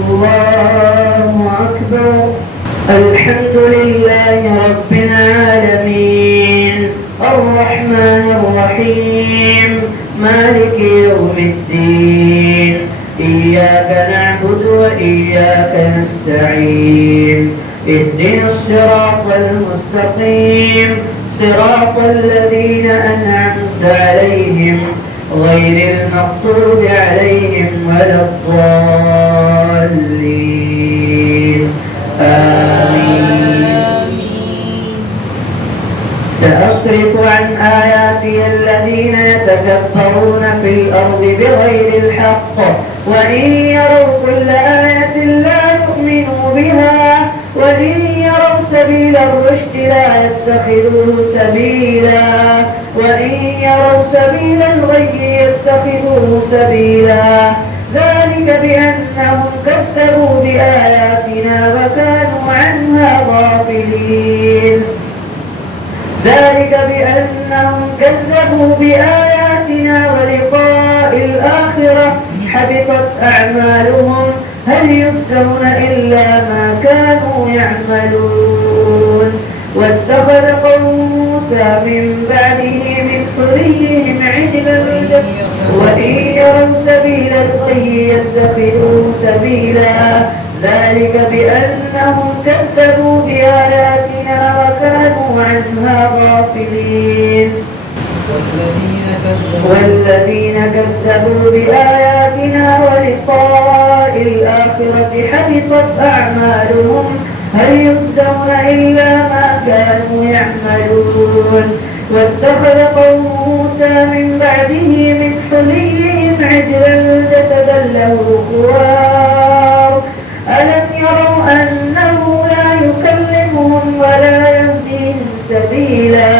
الله أكبر. الحمد لله رب العالمين الرحمن الرحيم مالك يوم الدين إياك نعبد وإياك نستعين اهدنا الصراط المستقيم صراط الذين أنعمت عليهم غير المغضوب عليهم ولا الضالين آمين. سأصرف عن آياتي الذين يتكبرون في الأرض بغير الحق وإن يروا كل آية لا يؤمنوا بها وإن يروا سبيل الرشد لا يتخذوه سبيلا وإن يروا سبيل الغي يتخذوه سبيلا ذلك بأنهم كذبوا بآياتنا وكانوا عنها غافلين. ذلك بأنهم كذبوا بآياتنا ولقاء الآخرة حبطت أعمالهم هل يجزون إلا ما كانوا يعملون. واتخذ قوم موسى من بعده من حليهم عجلا وإن يروا سبيل الغي يتخذوه سبيلا ذلك بأنهم كذبوا بآياتنا وكانوا عنها غافلين. والذين كذبوا بآياتنا ولقاء الآخرة حبطت أعمالهم هل يجزون إلا ما كانوا يعملون. واتخذ قوم موسى من بعده من حليهم عجلا جسدا له خوار ألم يروا أنه لا يكلمهم ولا يهديهم سبيلا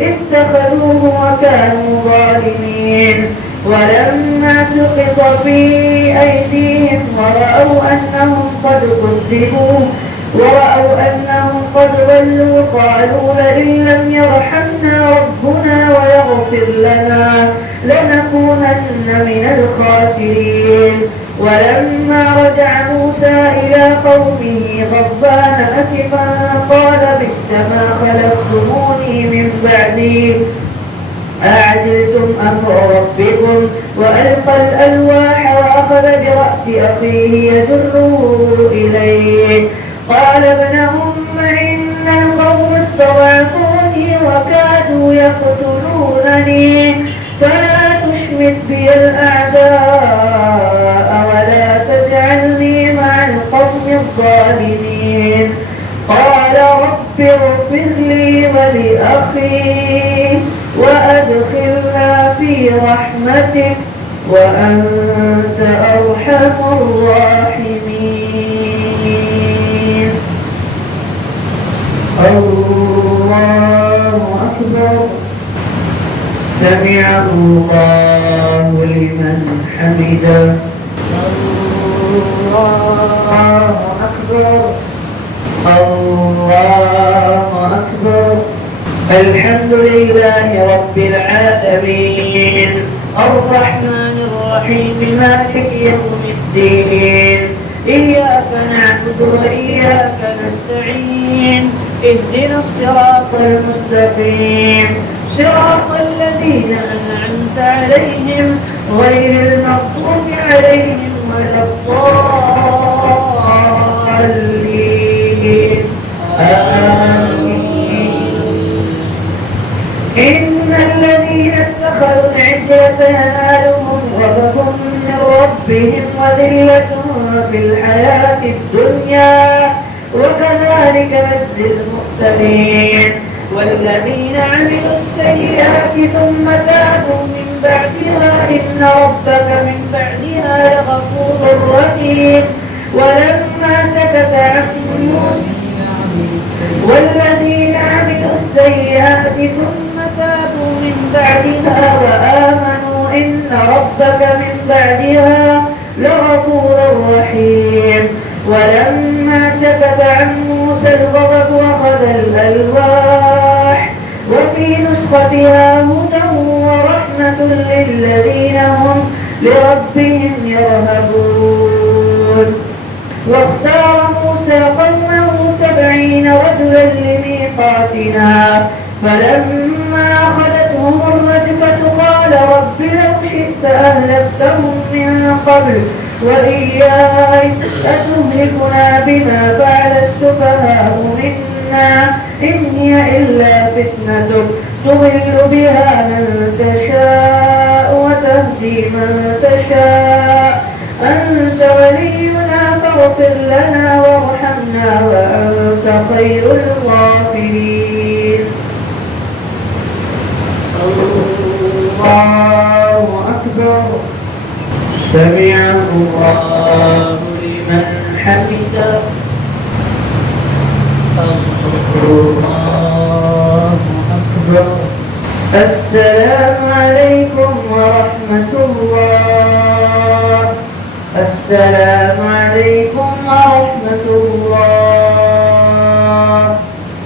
اتخذوه وكانوا ظالمين. ولما سقط في أيديهم ورأوا أنهم قد ضلوا قالوا لئن لم يرحمنا ربنا ويغفر لنا لنكونن من الخاسرين. ولما رجع موسى إلى قومه غضبان أسفا قال بئس ما خلفتموني من بعدي أعجلتم أمر ربكم وألقى الألواح وأخذ برأس أخيه يجره إليه قال ابن أم إن القوم استضعفوني وكادوا يقتلونني فلا تشمت بي الأعداء ولا تجعلني مع القوم الظالمين. قال رب اغفر لي ولأخي وأدخلنا في رحمتك وأنت أرحم الراحمين. الله أكبر. سمع الله لمن حمده. الله أكبر. الله أكبر. الحمد لله رب العالمين الرحمن الرحيم مالك يوم الدين إياك نعبد وإياك نستعين اهدنا الصراط المستقيم صراط الذين أنعمت عليهم غير المغضوب عليهم ولا الضالين آمين. إن الذين اتخذوا العجل سينالهم غضب من ربهم وذلة في الحياة الدنيا وكذلك نجزي المفترين. والذين عملوا السيئات ثم تابوا من بعدها إن ربك من بعدها لغفور رحيم. ولما سكت عن والذين عملوا السيئات ثم تابوا من بعدها وآمنوا إن ربك من بعدها لغفور رحيم. ولما سكت عن موسى الغضب أخذ الألواح وفي نسختها هدى ورحمة للذين هم لربهم يرهبون. واختار موسى قومه 70 رجلا لميقاتنا فلما أخذتهم الرجفة قال رب لو شئت أهلكتهم من قبل وإياي أتهلكنا بما فعل السفهاء منا إن هي إلا فتنتك تضل بها من تشاء وتهدي من تشاء أنت ولينا فاغفر لنا وارحمنا وأنت خير الغافرين. الله أكبر. سمع الله لمن حمده. الله أكبر. السلام عليكم ورحمة الله. السلام عليكم ورحمة الله.